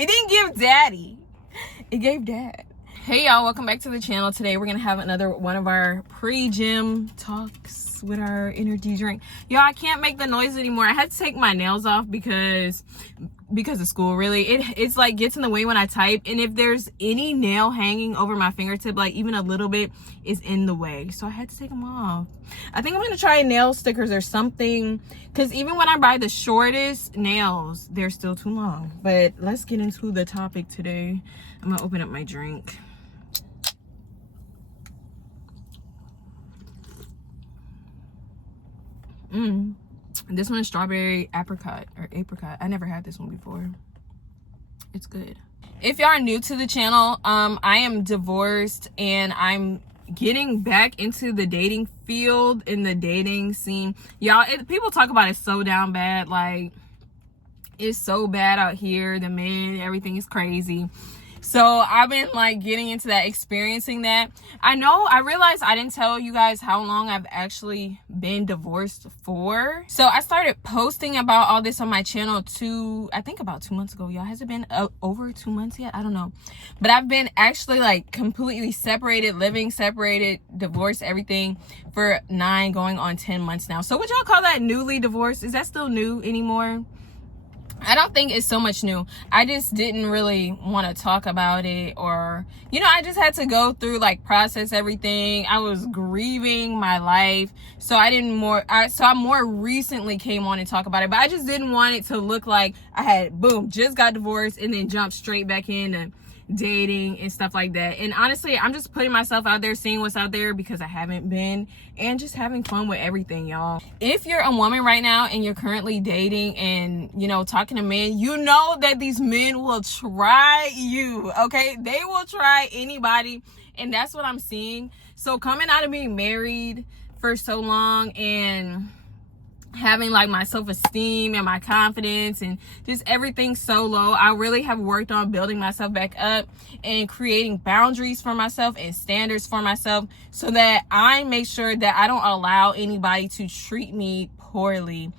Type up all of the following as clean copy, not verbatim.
It didn't give daddy. It gave dad. Hey y'all, welcome back to the channel. Today we're gonna have another one of our pre-gym talks with our energy drink. Y'all, I can't make the noise anymore. I had to take my nails off because of school. Really, it's like gets in the way when I type, and if there's any nail hanging over my fingertip, like even a little bit, is in the way, so I had to take them off. I think I'm gonna try nail stickers or something, because even when I buy the shortest nails, they're still too long. But let's get into the topic today. I'm gonna open up my drink. This one's strawberry apricot. I never had this one before. It's good. If y'all are new to the channel, I am divorced and I'm getting back into the dating field, in the dating scene. Y'all, people talk about it so down bad. Like, it's so bad out here. The men, everything is crazy. So I've been like getting into that, experiencing that. I realized I didn't tell you guys how long I've actually been divorced for. So I started posting about all this on my channel I think about 2 months ago. Y'all, has it been over 2 months yet? I don't know. But I've been actually like completely separated, living separated, divorced, everything for 9 going on 10 months now. So would y'all call that newly divorced? Is that still new anymore? I don't think it's so much new. I just didn't really want to talk about it, or, I just had to go through, like, process everything. I was grieving my life. So I more recently came on and talk about it, but I just didn't want it to look like I had, boom, just got divorced and then jumped straight back into dating and stuff like that. And honestly, I'm just putting myself out there, seeing what's out there, because I haven't been, and just having fun with everything, y'all. If you're a woman right now and you're currently dating and talking to men, you know that these men will try you, okay? They will try anybody, and that's what I'm seeing. So coming out of being married for so long and having like my self-esteem and my confidence and just everything so low, I really have worked on building myself back up and creating boundaries for myself and standards for myself, so that I make sure that I don't allow anybody to treat me poorly,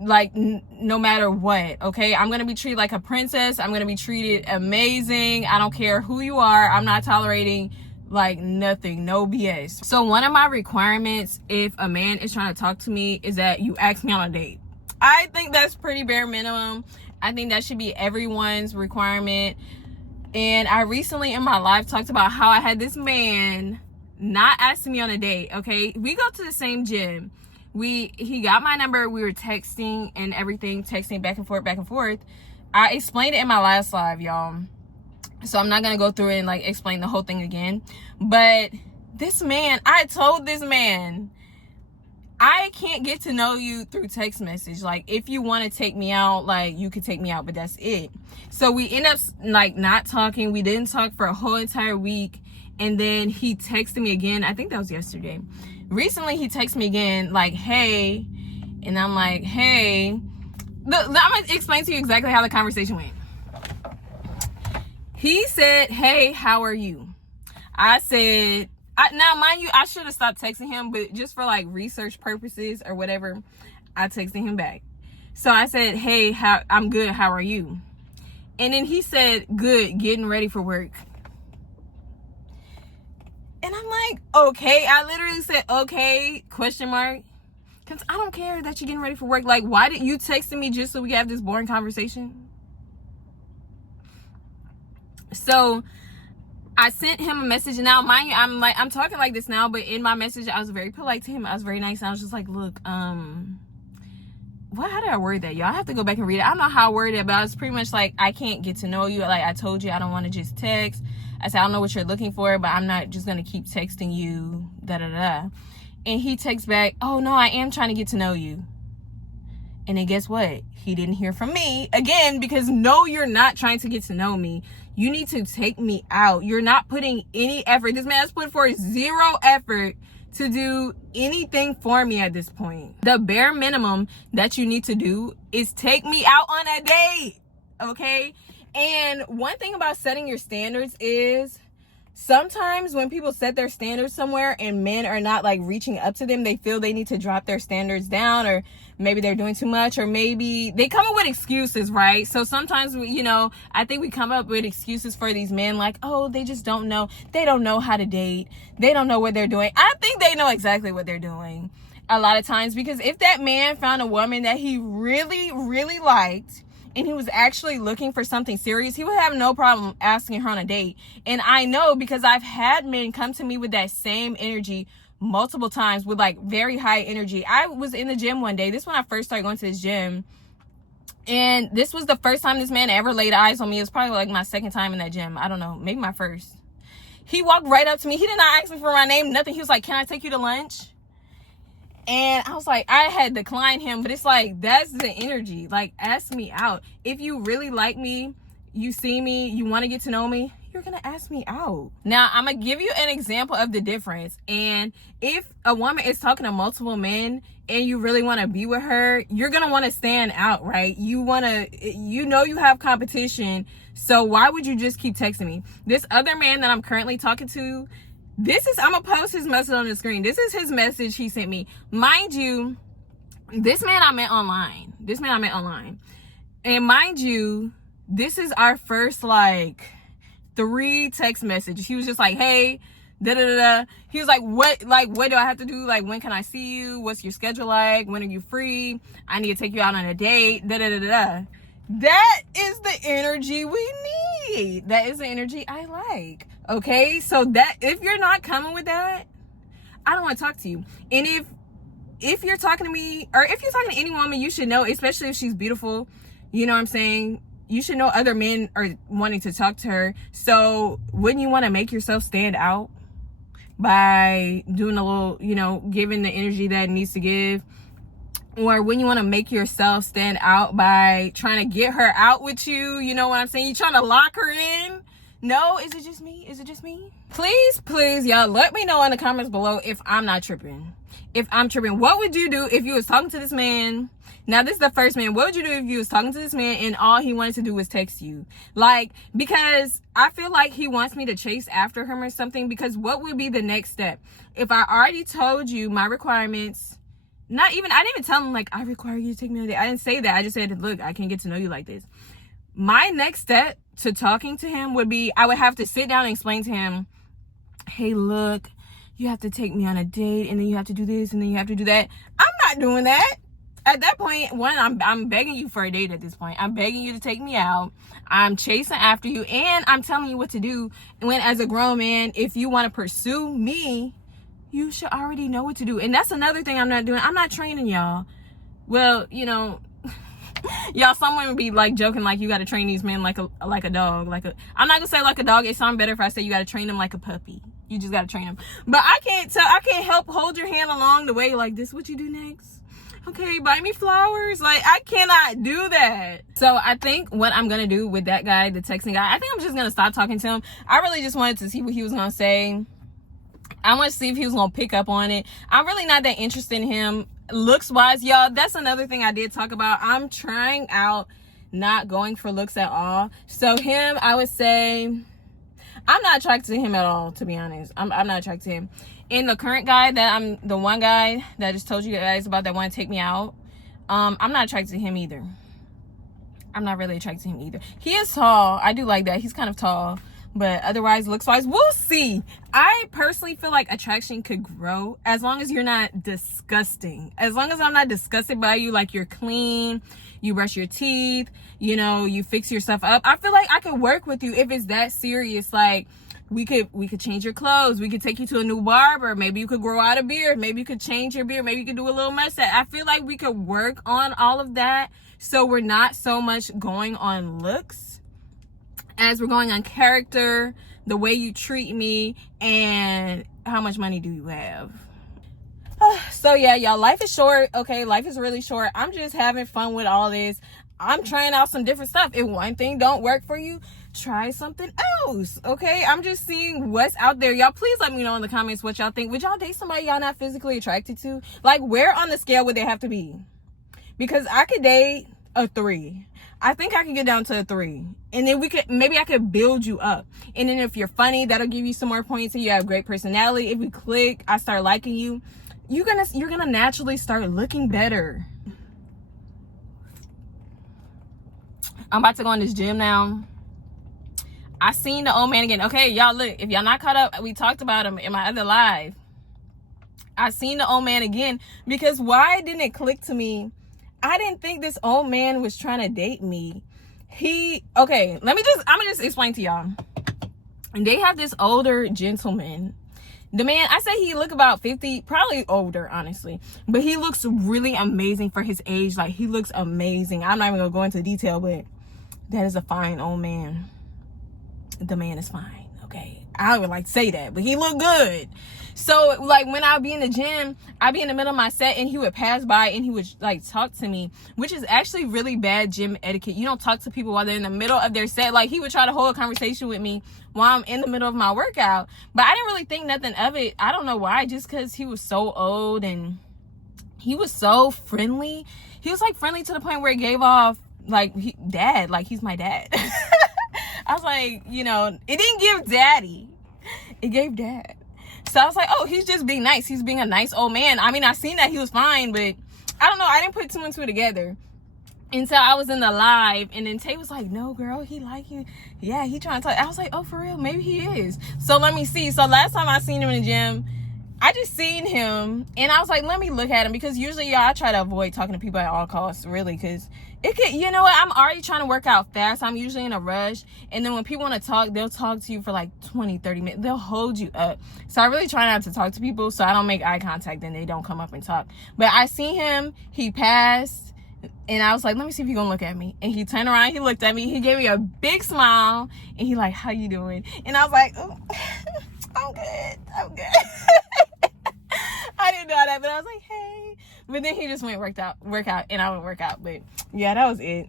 like no matter what. Okay, I'm gonna be treated like a princess. I'm gonna be treated amazing. I don't care who you are. I'm not tolerating like nothing, no BS. So one of my requirements, if a man is trying to talk to me, is that you ask me on a date. I think that's pretty bare minimum. I think that should be everyone's requirement. And I recently in my life talked about how I had this man not asking me on a date. Okay, we go to the same gym. He got my number. We were texting and everything, texting back and forth. I explained it in my last live, y'all, so I'm not going to go through it and like explain the whole thing again. But this man, I told this man, I can't get to know you through text message. Like, if you want to take me out, like, you could take me out, but that's it. So we end up like not talking. We didn't talk for a whole entire week. And then he texted me again. I think that was yesterday. Recently, he texted me again, like, hey. And I'm like, hey. I'm going to explain to you exactly how the conversation went. He said, hey, how are you? I said, now mind you, I should have stopped texting him, but just for like research purposes or whatever, I texted him back. So I said, hey, I'm good. How are you? And then he said, good, getting ready for work. And I'm like, okay. I literally said, okay, question mark. Because I don't care that you're getting ready for work. Like, why did you texting me just so we have this boring conversation? So I sent him a message, and now mind you, I'm talking like this now, but in my message I was very polite to him. I was very nice. I was just like, look, how did I word that, y'all? I have to go back and read it. I don't know how I worded it, but I was pretty much like, I can't get to know you. Like, I told you I don't want to just text. I said, I don't know what you're looking for, but I'm not just gonna keep texting you, And he texts back, oh no, I am trying to get to know you. And then guess what? He didn't hear from me again, because no, you're not trying to get to know me. You need to take me out. You're not putting any effort. This man has put forth 0 effort to do anything for me at this point. The bare minimum that you need to do is take me out on a date, okay? And one thing about setting your standards is sometimes when people set their standards somewhere and men are not like reaching up to them, they feel they need to drop their standards down, or maybe they're doing too much, or maybe they come up with excuses, right? So sometimes, you know, I think we come up with excuses for these men, like, oh, they just don't know. They don't know how to date. They don't know what they're doing. I think they know exactly what they're doing a lot of times, because if that man found a woman that he really, really liked, and he was actually looking for something serious, he would have no problem asking her on a date. And I know, because I've had men come to me with that same energy multiple times, with like very high energy. I was in the gym one day. This is when I first started going to this gym. And this was the first time this man ever laid eyes on me. It was probably like my second time in that gym. I don't know, maybe my first. He walked right up to me. He did not ask me for my name, nothing. He was like, can I take you to lunch? And I was like, I had declined him, but it's like, that's the energy. Like, ask me out. If you really like me, you see me, you want to get to know me, you're going to ask me out. Now, I'm going to give you an example of the difference. And if a woman is talking to multiple men and you really want to be with her, you're going to want to stand out, right? You want to, you know, you have competition. So why would you just keep texting me? This other man that I'm currently talking to, I'm gonna post his message on the screen. This is his message he sent me. Mind you, this man I met online. And mind you, this is our first like 3 text messages. He was just like, hey, da da da da. He was like, what do I have to do? Like, when can I see you? What's your schedule like? When are you free? I need to take you out on a date. Da da da da. That is the energy we need. That is the energy I like. Okay, so that if you're not coming with that, I don't want to talk to you. And if you're talking to me, or if you're talking to any woman, you should know, especially if she's beautiful, you know what I'm saying, you should know other men are wanting to talk to her. So wouldn't you want to make yourself stand out by doing a little, you know, giving the energy that it needs to give? Or when you want to make yourself stand out by trying to get her out with you, you know what I'm saying? You trying to lock her in? No, is it just me? Is it just me? Please, y'all, let me know in the comments below if I'm not tripping. If I'm tripping, what would you do if you was talking to this man? Now, this is the first man. What would you do if you was talking to this man and all he wanted to do was text you? Like, because I feel like he wants me to chase after him or something, because what would be the next step? If I already told you my requirements, I didn't even tell him, like, I require you to take me on a date. I didn't say that. I just said, look, I can't get to know you like this. My next step to talking to him would be, I would have to sit down and explain to him, hey, look, you have to take me on a date, and then you have to do this, and then you have to do that. I'm not doing that. At that point, I'm begging you for a date at this point. I'm begging you to take me out. I'm chasing after you, and I'm telling you what to do. When, as a grown man, if you want to pursue me, you should already know what to do. And that's another thing I'm not doing. I'm not training y'all. Well, you know, y'all, some women be like joking, like you got to train these men like a dog. I'm not gonna say like a dog. It sounds better if I say you got to train them like a puppy. You just got to train them. But I can't help hold your hand along the way. Like, this what you do next? Okay, buy me flowers. Like, I cannot do that. So I think what I'm gonna do with that guy, the texting guy, I think I'm just gonna stop talking to him. I really just wanted to see what he was gonna say. I want to see if he was gonna pick up on it. I'm really not that interested in him looks wise, y'all. That's another thing I did talk about. I'm trying out not going for looks at all. So him, I would say, I'm not attracted to him at all, to be honest. I'm not attracted to him. And the current guy the one guy that I just told you guys about that want to take me out, I'm not attracted to him either. I'm not really attracted to him either. He is tall. I do like that. He's kind of tall. But otherwise, looks-wise, we'll see. I personally feel like attraction could grow as long as you're not disgusting. As long as I'm not disgusted by you, like you're clean, you brush your teeth, you know, you fix yourself up. I feel like I could work with you if it's that serious. Like, we could change your clothes. We could take you to a new barber. Maybe you could grow out a beard. Maybe you could change your beard. Maybe you could do a little mustache. I feel like we could work on all of that, so we're not so much going on looks as we're going on character, the way you treat me, and how much money do you have. So yeah, y'all, life is short. Okay, life is really short. I'm just having fun with all this. I'm trying out some different stuff. If one thing don't work for you, try something else. Okay, I'm just seeing what's out there. Y'all, please let me know in the comments what y'all think. Would y'all date somebody y'all not physically attracted to? Like, where on the scale would they have to be? Because I could date a 3. I think I can get down to a 3. And then maybe I could build you up. And then if you're funny, that'll give you some more points. And you have great personality. If we click, I start liking you, you're gonna naturally start looking better. I'm about to go in this gym now. I seen the old man again. Okay, y'all, look, if y'all not caught up, we talked about him in my other live. I seen the old man again, because why didn't it click to me? I didn't think this old man was trying to date me. Okay, I'm gonna just explain to y'all. And they have this older gentleman. The man, I say he look about 50, probably older, honestly. But he looks really amazing for his age. Like, he looks amazing. I'm not even gonna go into detail, but that is a fine old man. The man is fine, okay? I would like to say that, but he looked good. So, like, when I would be in the gym, I'd be in the middle of my set, and he would pass by, and he would, like, talk to me, which is actually really bad gym etiquette. You don't talk to people while they're in the middle of their set. Like, he would try to hold a conversation with me while I'm in the middle of my workout. But I didn't really think nothing of it. I don't know why, just because he was so old, and he was so friendly. He was, like, friendly to the point where it gave off, like, dad. Like, he's my dad. I was like, you know, it didn't give daddy. It gave dad. So I was like, oh, he's just being nice. He's being a nice old man. I mean, I seen that he was fine, but I don't know. I didn't put 2 and 2 together until I was in the live. And then Tay was like, no, girl, he like you. Yeah, he trying to talk. I was like, oh, for real? Maybe he is. So let me see. So last time I seen him in the gym, I just seen him. And I was like, let me look at him. Because usually, y'all, I try to avoid talking to people at all costs, really. Because it could, you know what? I'm already trying to work out fast. I'm usually in a rush. And then when people want to talk, they'll talk to you for like 20, 30 minutes. They'll hold you up. So I really try not to talk to people so I don't make eye contact and they don't come up and talk. But I see him. He passed. And I was like, let me see if he's going to look at me. And he turned around. He looked at me. He gave me a big smile. And he like, how you doing? And I was like, oh, I'm good. I'm good. I didn't know that. But I was like, hey. But then he just went work out, and I went work out. But yeah, that was it.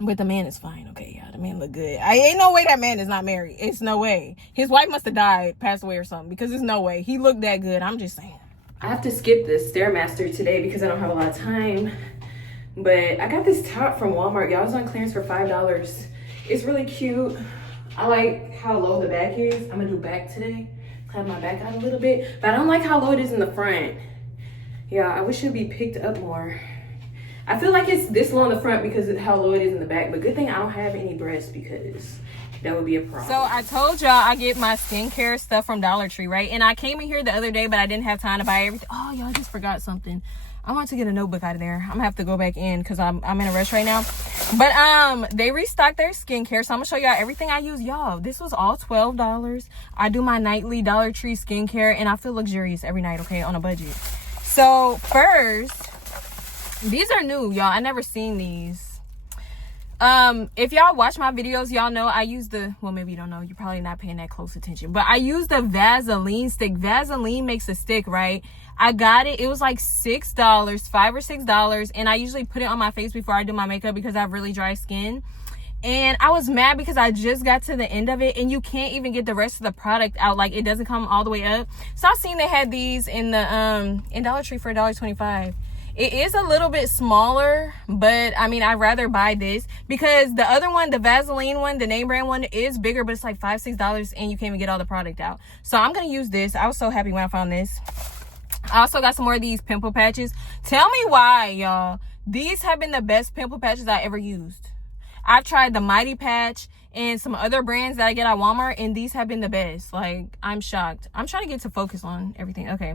But the man is fine, okay, y'all. The man look good. Ain't no way that man is not married. It's no way. His wife must have died, passed away or something, because there's no way. He looked that good. I'm just saying. I have to skip the Stairmaster today because I don't have a lot of time. But I got this top from Walmart. Y'all, was on clearance for $5. It's really cute. I like how low the back is. I'm gonna do back today. Climb my back out a little bit. But I don't like how low it is in the front. Yeah, I wish it would be picked up more. I feel like it's this low in the front because of how low it is in the back. But good thing I don't have any breasts because that would be a problem. So I told y'all I get my skincare stuff from Dollar Tree, right? And I came in here the other day, but I didn't have time to buy everything. Oh, y'all, I just forgot something. I want to get a notebook out of there. I'm gonna have to go back in because I'm in a rush right now. But they restocked their skincare, so I'm gonna show y'all everything I use. Y'all, this was all $12. I do my nightly Dollar Tree skincare, and I feel luxurious every night, okay, on a budget. So first, these are new, y'all. I never seen these. If y'all watch my videos, y'all know I use well, maybe you don't know. You're probably not paying that close attention. But I use the Vaseline stick. Vaseline makes a stick, right? I got it. It was like $6, $5 or $6. And I usually put it on my face before I do my makeup because I have really dry skin. And I was mad because I just got to the end of it and you can't even get the rest of the product out. Like, it doesn't come all the way up. So I seen they had these in the in Dollar Tree for $1.25. It is a little bit smaller, but I mean, I'd rather buy this because the other one, the Vaseline one, the name brand one, is bigger, but it's like $5, $6 and you can't even get all the product out. So I'm gonna use this. I was so happy when I found this. I also got some more of these pimple patches. Tell me why, y'all. These have been the best pimple patches I ever used. I've tried the Mighty Patch and some other brands that I get at Walmart, and these have been the best. Like, I'm shocked. I'm trying to get to focus on everything. Okay.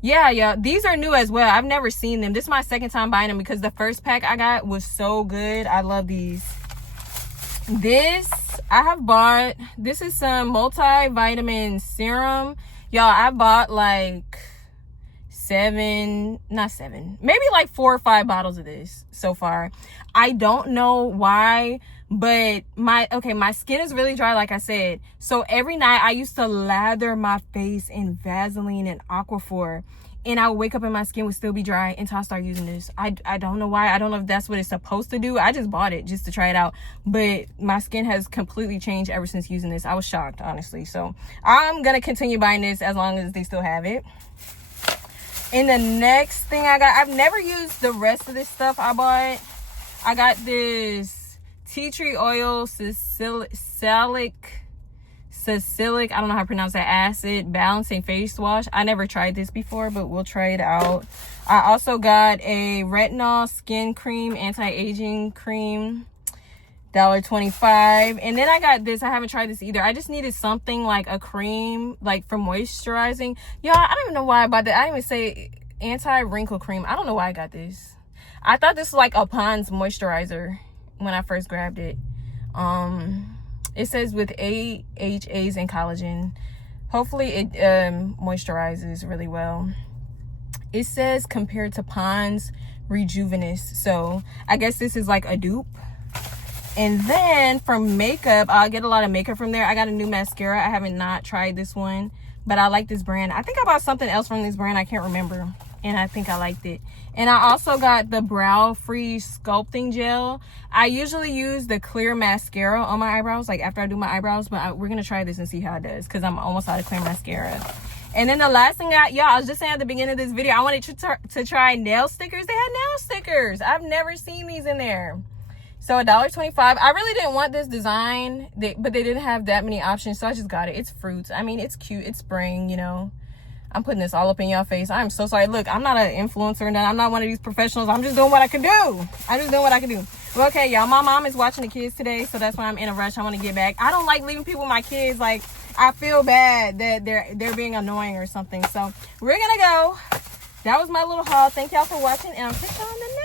Yeah. These are new as well. I've never seen them. This is my second time buying them because the first pack I got was so good. I love these. This, I have bought. This is some multivitamin serum. Y'all, I bought like maybe like 4 or 5 bottles of this so far. I don't know why, but my skin is really dry, like I said. So every night I used to lather my face in Vaseline and Aquaphor, and I would wake up and my skin would still be dry until I start using this. I don't know why. I don't know if that's what it's supposed to do. I just bought it just to try it out, but my skin has completely changed ever since using this. I was shocked, honestly. So I'm gonna continue buying this as long as they still have it. And the next thing I got, I've never used the rest of this stuff I bought. I got this tea tree oil salicylic, I don't know how to pronounce that, acid balancing face wash. I never tried this before, but we'll try it out. I also got a retinol skin cream, anti-aging cream, $1.25. And then I got this. I haven't tried this either. I just needed something like a cream, like for moisturizing. Y'all, I don't even know why I bought that. I didn't even say anti-wrinkle cream. I don't know why I got this. I thought this was like a Pond's moisturizer when I first grabbed it. It says with AHAs and collagen. Hopefully it moisturizes really well. It says compared to Pond's Rejuvenous. So I guess this is like a dupe. And then for makeup, I get a lot of makeup from there. I got a new mascara. I haven't not tried this one, but I like this brand. I think I bought something else from this brand. I can't remember. And I think I liked it. And I also got the Brow Free Sculpting Gel. I usually use the clear mascara on my eyebrows, like after I do my eyebrows, but we're going to try this and see how it does because I'm almost out of clear mascara. And then the last thing I was just saying at the beginning of this video, I wanted to try nail stickers. They had nail stickers. I've never seen these in there. So $1.25. I really didn't want this design, but they didn't have that many options, so I just got it. It's fruits. I mean, it's cute. It's spring, you know. I'm putting this all up in your face. I'm so sorry. Look, I'm not an influencer. I'm not one of these professionals. I'm just doing what I can do. I'm just doing what I can do. Well, okay, y'all. My mom is watching the kids today, so that's why I'm in a rush. I want to get back. I don't like leaving people with my kids. Like, I feel bad that they're being annoying or something. So we're gonna go. That was my little haul. Thank y'all for watching, and I'll catch y'all in the next